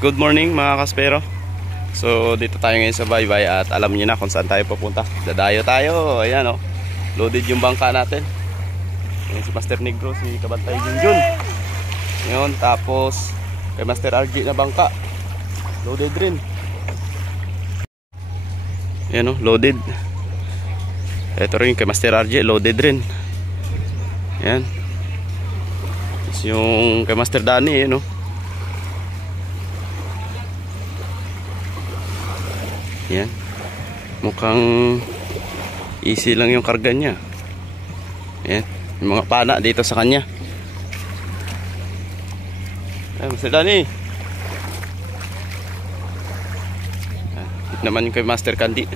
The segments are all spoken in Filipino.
Good morning mga kaspero. So dito tayo ngayon sa baybay at alam niyo na kung saan tayo pupunta. Dadayo tayo. Ayan o. Loaded yung bangka natin. Ayan si Master Negro, si Kabantay Junjun. Ngayon tapos kay Master RG na bangka. Loaded rin. Ayan o, loaded. Ito rin kay Master RG, loaded rin. Ayan. Tapos yung kay Master Danny, ayan o. Yan. Mukhang easy lang yung karga niya. Yan. Yung mga pana dito sa kanya. Ayan, Master Danny. Ito naman yung kay Master Candy.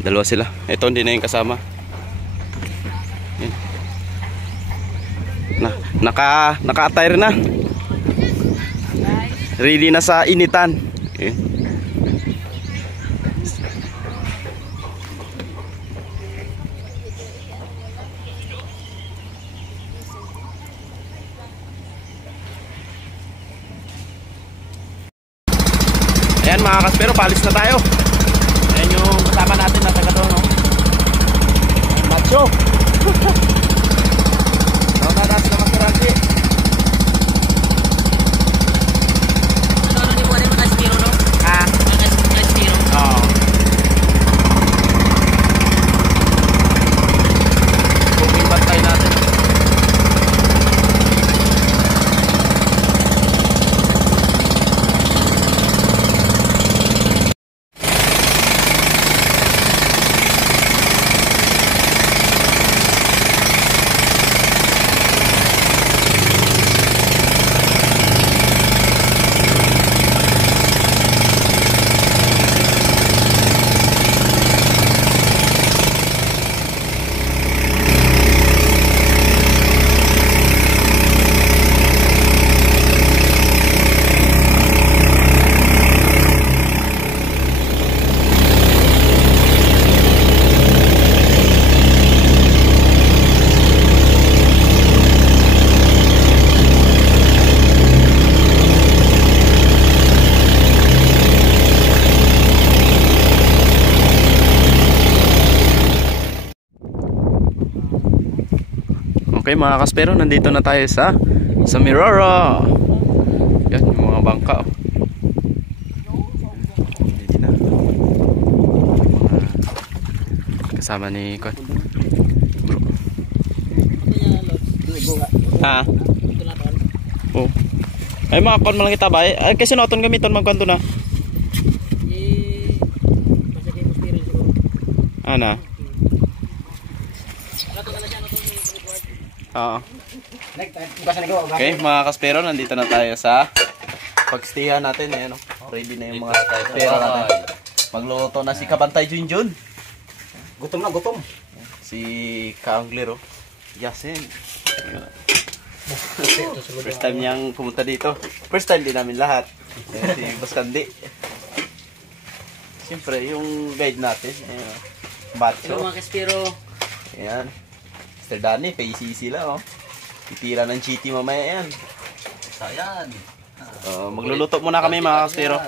Dalawa sila. Ito hindi na yung kasama. Yan. Naka-attire na. Ready na sa initan. Yan. Ayan mga kaspero, palis na tayo. Ayan yung kasama natin na taga doon, no? Macho. Nakakas na magkarati. Ano ni buwan mo na Spiro, no? Ha? Na Spiro. Oo. Booking bantay natin. Okay mga kaspero, nandito na tayo sa Mirara. Yan yung mga bangka. Hindi na. Kasama ni Kon. Bro. Ha? Oh. Ay mga Kon malang kita ba? Ay kasi noton gamiton magkanto na. Ana. Oo. Okay mga kaspero, nandito na tayo sa pagstihan natin. Ayan, ready na yung mga kaspero natin. Magluto na si Kabantay Junjun. Gutom na, gutom. Si Kaangler, oh. Yasin. First time niyang pumunta dito. First time din namin lahat. Ayan, si Boss Candy. Siyempre, yung guide natin. Ayan, Bacho. Hello mga Spiro. Ayan. Mr. Danny, paisisi lang, oh. Titira ng chiti mamaya yan. Ayan. Magluluto muna kami mga kaspero.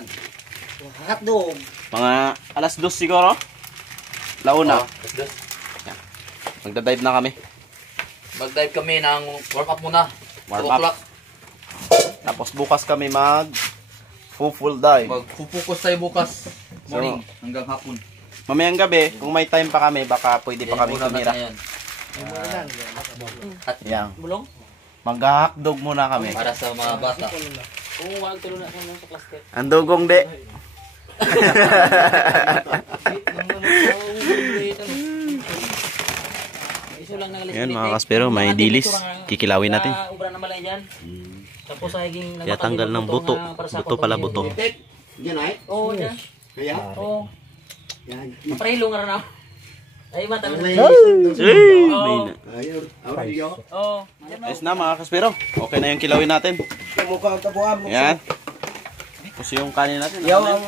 Hotdog. Mga alas 2 siguro. Launa. Alas 2. Yan. Magdadive na kami. Mag-dive kami ng warm up muna. Warm 2 up. o'clock. Tapos bukas kami full dive. Mag-focus tayo bukas. Morning hanggang hapon. Mamayang gabi, kung may time pa kami, baka pwede pa kami tumira. Yan. Bulong? Mag-hakdog muna kami. Para sa mga bata. Oo, wag tulo na sa cluster. Ang dugong de. Yan mga kaspero, may dilis. Kikilawin natin. Ubra na malay diyan. Tapos ay ging Kaya tanggal ng buto. Buto pala buto. Yan ay? Oo, diyan. Kaya? Oo. Yan. Parehilo nga na. Ay mata. May na. Ayun. Audio. Oo. Ayos na mga kaspero. Okay na yung kilawin natin. Mukha ka po. Yan. Tapos yung kanin natin. Yaw ano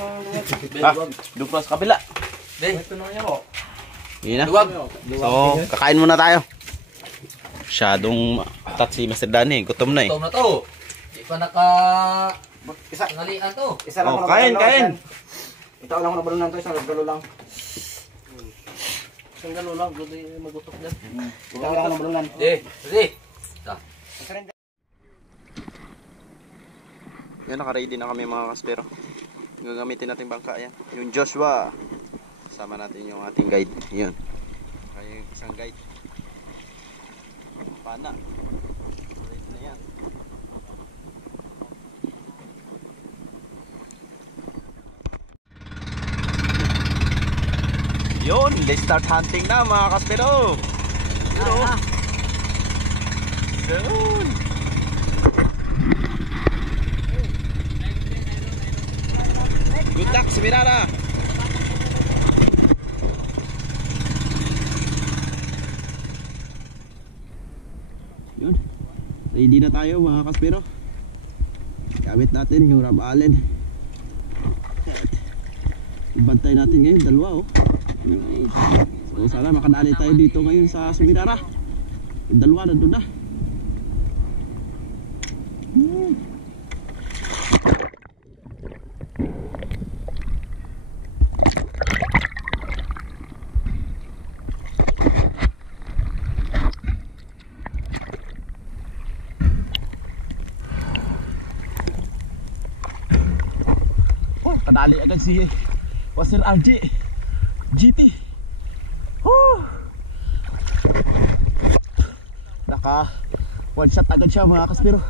ang... doon pa sa kabila. Ito na yaw. Yun na. Duwag. So, kakain muna tayo. Masyadong tat si Mr. Danny. Gutom na eh. Gutom na to. Di pa naka... Isa. Ngalian to. Isa lang Oh, ako kain, nabalunan, kain. yan. Ito lang ako nabalunan to, isang galo lang. Isang galo lang, gusto magutok na. Ito lang ako nabalunan. Sige. Yan, naka-ready na kami mga kaspero. Gagamitin natin bangka yan. Yung Joshua. Sama natin yung ating guide. Yun. Kaya yung isang guide. Pana. Ready na yan. Yun, let's start hunting na mga kaspero. Yun. Yun. Good luck, Sumirara. Yun. Ready na tayo mga kaspero. Gamit natin yung Ram Allen. Ibantay natin ngayon, dalawa oh. So sana makadali tayo dito ngayon sa Sumirara. Yung dalawa nandun na. Oh, kadali agad si Wasir RJ GT. Naka one shot agad siya mga kaspero.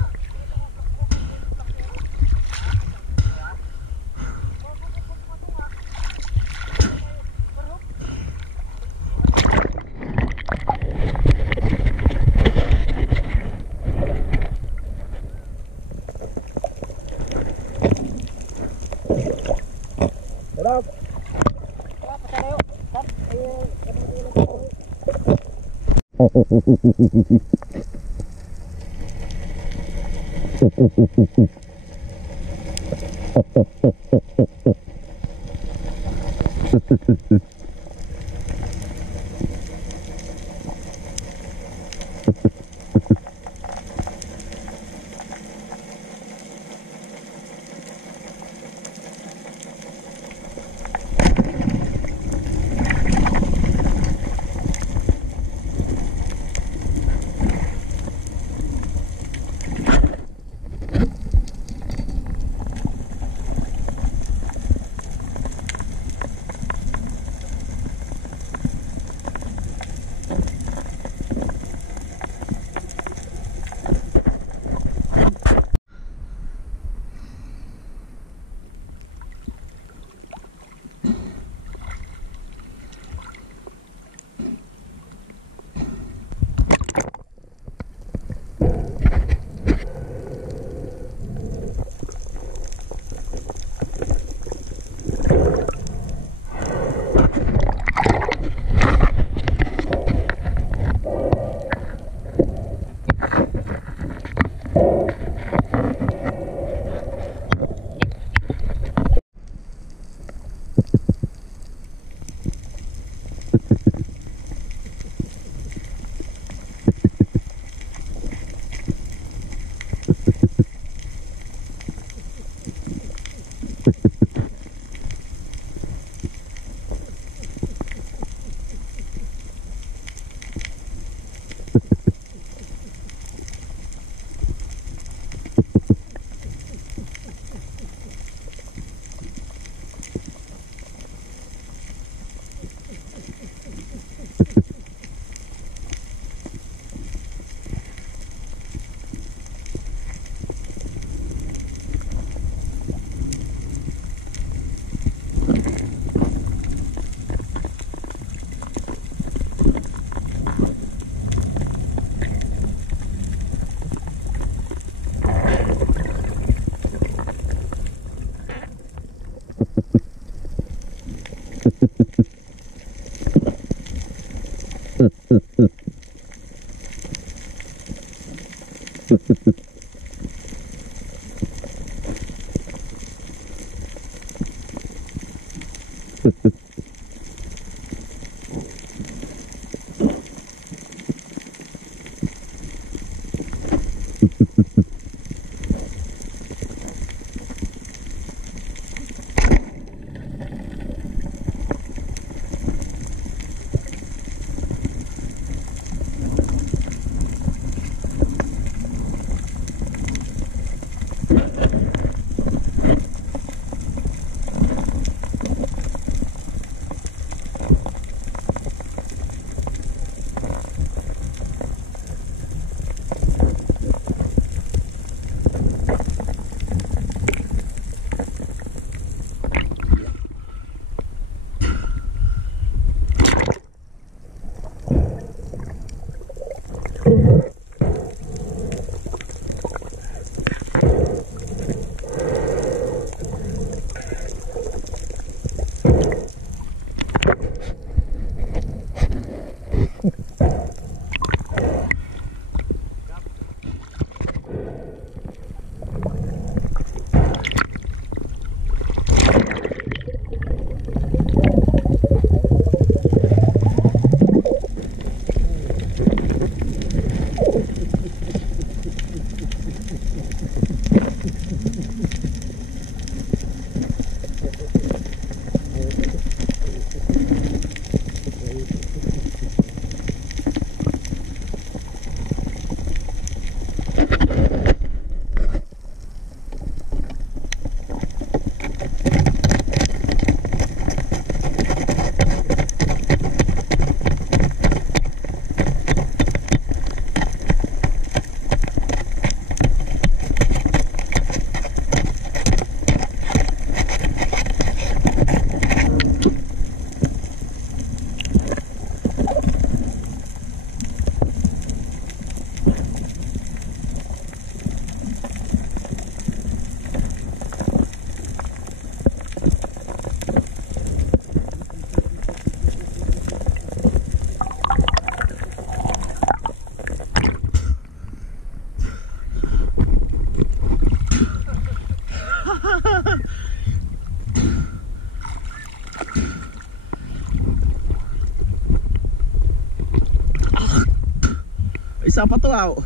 isa pa to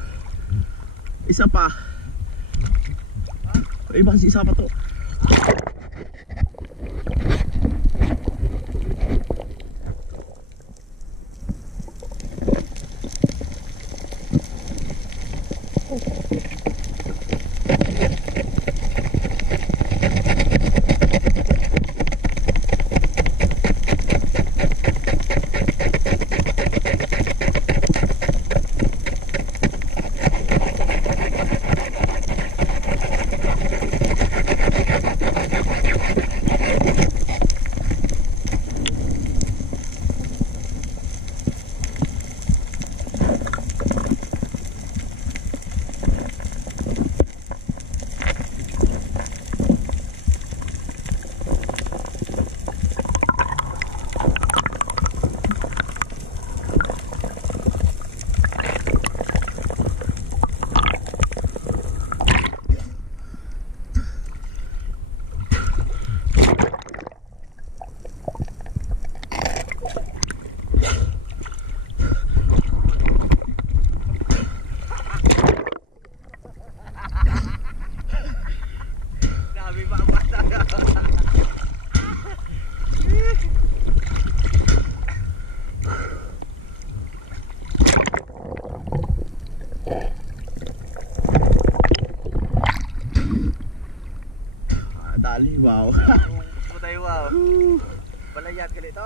Isa pa. Ibang isa pa to. Dali, wow. Putay, wow. Balayat ka dito.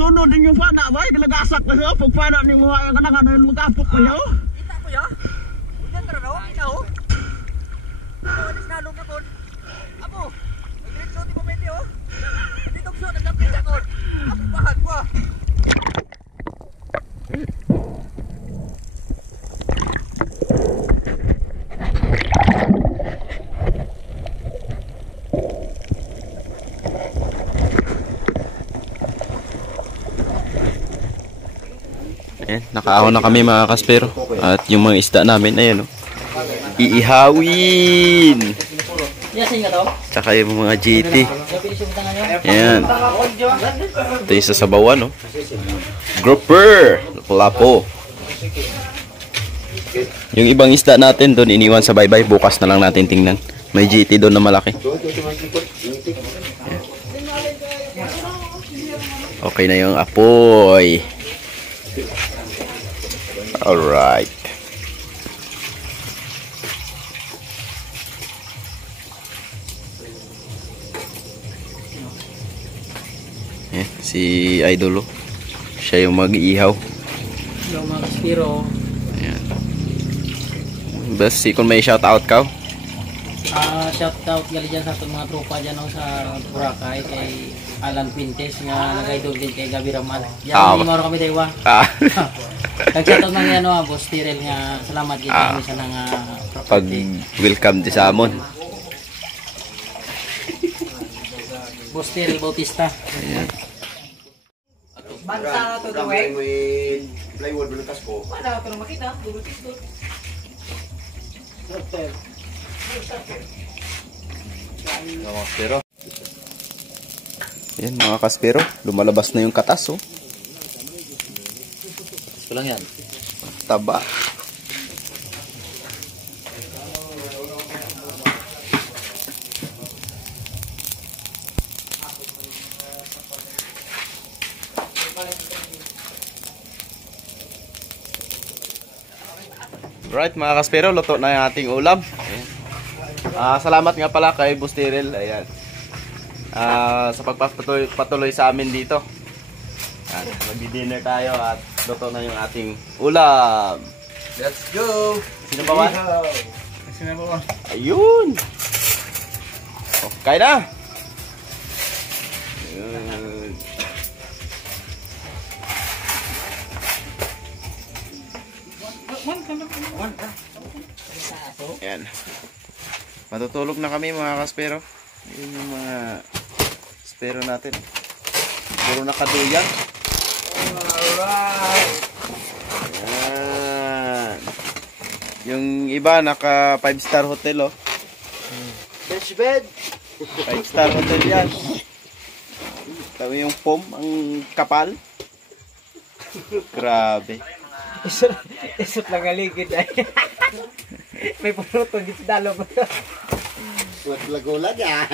Sunod din yung pana ba? Ilagasak na siya. Pag pana ni mga yung kanang ano yung magkapok ko niya. Kita ko ya. Udah terus kita oh. Ito di sinalong na kon. Amo. Diretso di mo pwede oh. Dito ko sa nagkapit kon. Ako bahan ko. Ayan, nakaahon na kami mga kaspero. At yung mga isda namin, ayan o. Iihawin! Yasin ka to? Tsaka yung mga GT. Ayan. Ito yung sasabawan o. Grouper! Lapo. Yung ibang isda natin doon, iniwan sa baybay. Bukas na lang natin tingnan. May GT doon na malaki. Ayan. Okay na yung apoy. Alright. Eh, si Idolo. Siya yung mag-iihaw. Hello mga kaspiro. Ayan. Basta kung may shoutout ka. Shout out gali dyan sa atong mga tropa dyan no, sa Boracay kay Alan Pintes nga nag-idol din kay Gabi Ramal. Yan, hindi kami dewa. Nag-shout out ng ano, Boss Tyrell nga salamat dito kami sa nang Pag welcome di sa amon. Boss Tyrell Bautista. Bansa na to duwek. Plywood bulutas ko. Mana ka nang makita? Dugutis to. Mga kaspero. Yan mga kaspero, lumalabas na yung katas oh. Gusto lang yan. Taba. Right mga kaspero, luto na yung ating ulam. Salamat nga pala kay Boss Tyrell. Ayan. Sa pagpapatuloy sa amin dito. Magdi-dinner tayo at luto na yung ating ulam. Let's go! Sino ba man? Sino ba man? Ayun! Okay na! Ayun. Ayan. Matutulog na kami mga kaspero. Yun yung mga spero natin. Puro nakaduyan. Alright! Ayan. Yung iba naka 5-star hotel oh. Bench bed! 5-star hotel yan. Tawi yung foam, ang kapal. Grabe. Isot lang aligid ay. May puruto dito dalog. Buat lagulag ya.